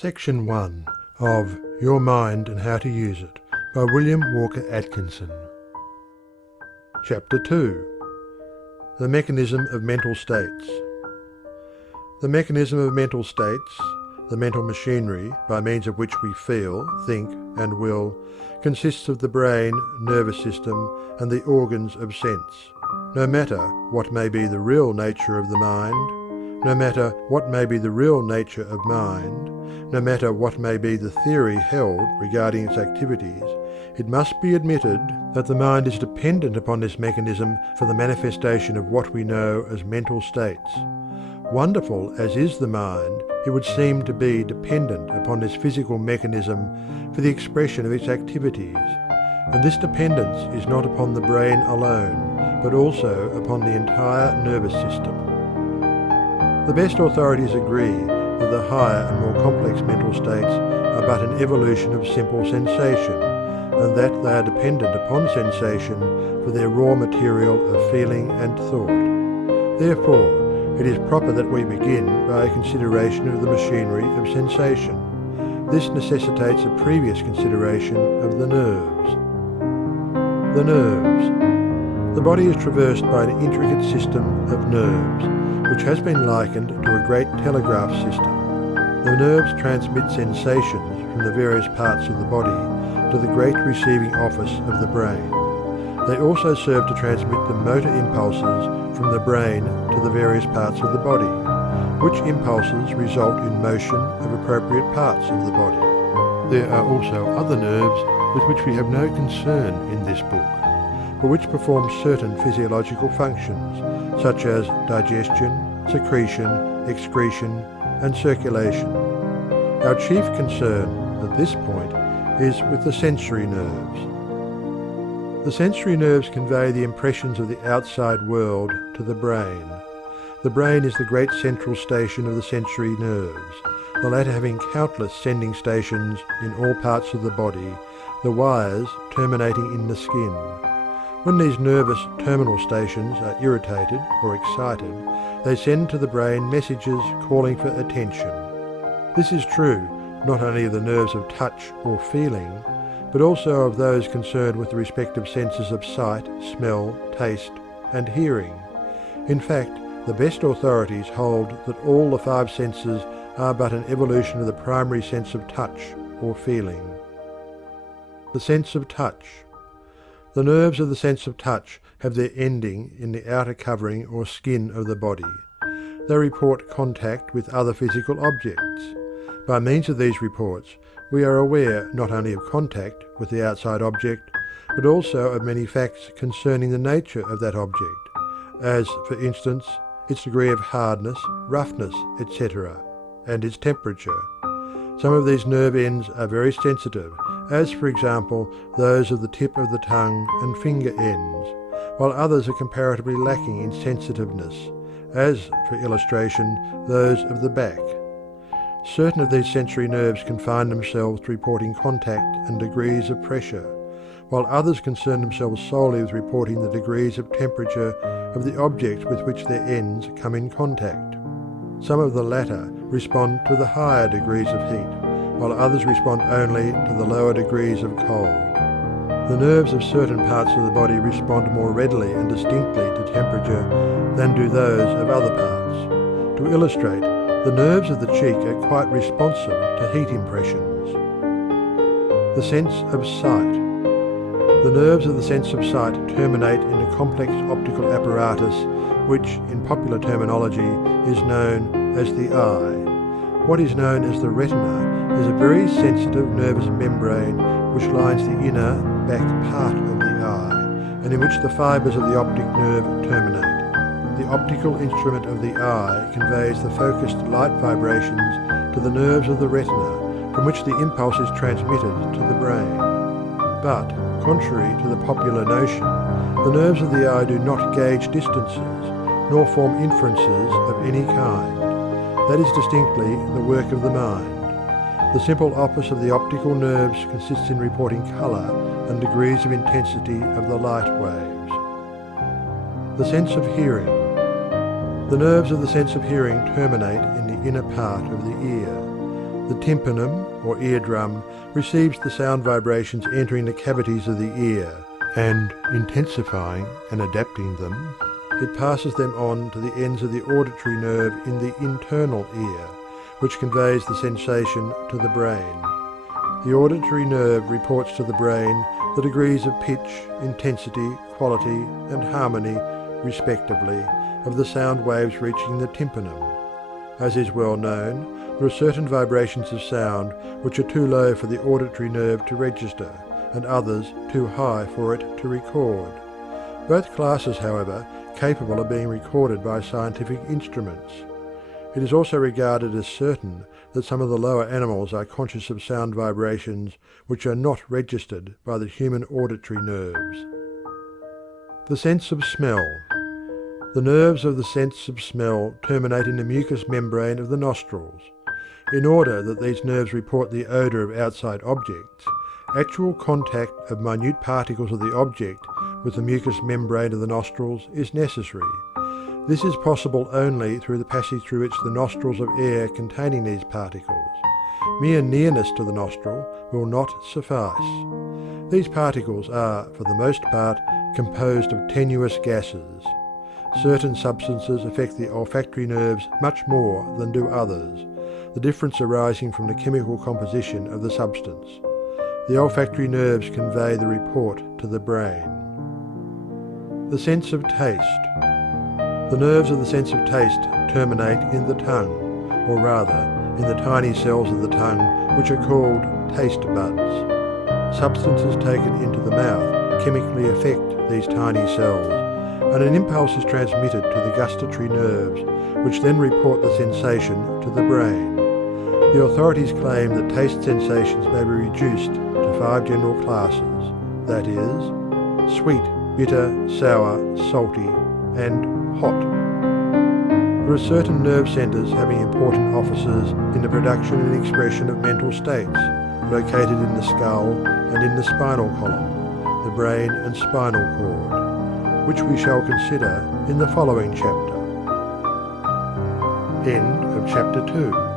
Section 1 of Your Mind and How to Use It by William Walker Atkinson. Chapter 2. The Mechanism of Mental States. The mechanism of mental states, the mental machinery by means of which we feel, think, and will, consists of the brain, nervous system, and the organs of sense. No matter what may be the real nature of the mind, no matter what may be the real nature of mind, no matter what may be the theory held regarding its activities, it must be admitted that the mind is dependent upon this mechanism for the manifestation of what we know as mental states. Wonderful as is the mind, it would seem to be dependent upon this physical mechanism for the expression of its activities, and this dependence is not upon the brain alone, but also upon the entire nervous system. The best authorities agree that the higher and more complex mental states are but an evolution of simple sensation, and that they are dependent upon sensation for their raw material of feeling and thought. Therefore, it is proper that we begin by a consideration of the machinery of sensation. This necessitates a previous consideration of the nerves. The nerves. The body is traversed by an intricate system of nerves, which has been likened to a great telegraph system. The nerves transmit sensations from the various parts of the body to the great receiving office of the brain. They also serve to transmit the motor impulses from the brain to the various parts of the body, which impulses result in motion of appropriate parts of the body. There are also other nerves with which we have no concern in this book, but which perform certain physiological functions, such as digestion, secretion, excretion, and circulation. Our chief concern at this point is with the sensory nerves. The sensory nerves convey the impressions of the outside world to the brain. The brain is the great central station of the sensory nerves, the latter having countless sending stations in all parts of the body, the wires terminating in the skin. When these nervous terminal stations are irritated or excited, they send to the brain messages calling for attention. This is true not only of the nerves of touch or feeling, but also of those concerned with the respective senses of sight, smell, taste, and hearing. In fact, the best authorities hold that all the five senses are but an evolution of the primary sense of touch or feeling. The sense of touch. The nerves of the sense of touch have their ending in the outer covering or skin of the body. They report contact with other physical objects. By means of these reports, we are aware not only of contact with the outside object, but also of many facts concerning the nature of that object, as, for instance, its degree of hardness, roughness, etc., and its temperature. Some of these nerve ends are very sensitive, as for example those of the tip of the tongue and finger ends, while others are comparatively lacking in sensitiveness, as, for illustration, those of the back. Certain of these sensory nerves confine themselves to reporting contact and degrees of pressure, while others concern themselves solely with reporting the degrees of temperature of the object with which their ends come in contact. Some of the latter respond to the higher degrees of heat, while others respond only to the lower degrees of cold. The nerves of certain parts of the body respond more readily and distinctly to temperature than do those of other parts. To illustrate, the nerves of the cheek are quite responsive to heat impressions. The sense of sight. The nerves of the sense of sight terminate in a complex optical apparatus which, in popular terminology, is known as the eye. What is known as the retina is a very sensitive nervous membrane which lines the inner, back part of the eye, and in which the fibres of the optic nerve terminate. The optical instrument of the eye conveys the focused light vibrations to the nerves of the retina, from which the impulse is transmitted to the brain. But, contrary to the popular notion, the nerves of the eye do not gauge distances, nor form inferences of any kind. That is distinctly the work of the mind. The simple office of the optical nerves consists in reporting colour and degrees of intensity of the light waves. The sense of hearing. The nerves of the sense of hearing terminate in the inner part of the ear. The tympanum, or eardrum, receives the sound vibrations entering the cavities of the ear, and intensifying and adapting them, it passes them on to the ends of the auditory nerve in the internal ear, which conveys the sensation to the brain. The auditory nerve reports to the brain the degrees of pitch, intensity, quality, and harmony, respectively, of the sound waves reaching the tympanum. As is well known, there are certain vibrations of sound which are too low for the auditory nerve to register, and others too high for it to record. Both classes, however, capable of being recorded by scientific instruments. It is also regarded as certain that some of the lower animals are conscious of sound vibrations which are not registered by the human auditory nerves. The sense of smell. The nerves of the sense of smell terminate in the mucous membrane of the nostrils. In order that these nerves report the odour of outside objects, actual contact of minute particles of the object with the mucous membrane of the nostrils is necessary. This is possible only through the passage through which the nostrils of air containing these particles. Mere nearness to the nostril will not suffice. These particles are, for the most part, composed of tenuous gases. Certain substances affect the olfactory nerves much more than do others, the difference arising from the chemical composition of the substance. The olfactory nerves convey the report to the brain. The sense of taste. The nerves of the sense of taste terminate in the tongue, or rather, in the tiny cells of the tongue which are called taste buds. Substances taken into the mouth chemically affect these tiny cells, and an impulse is transmitted to the gustatory nerves, which then report the sensation to the brain. The authorities claim that taste sensations may be reduced to 5 general classes, that is, sweet, bitter, sour, salty, and hot. There are certain nerve centres having important offices in the production and expression of mental states, located in the skull and in the spinal column, the brain and spinal cord, which we shall consider in the following chapter. End of chapter 2.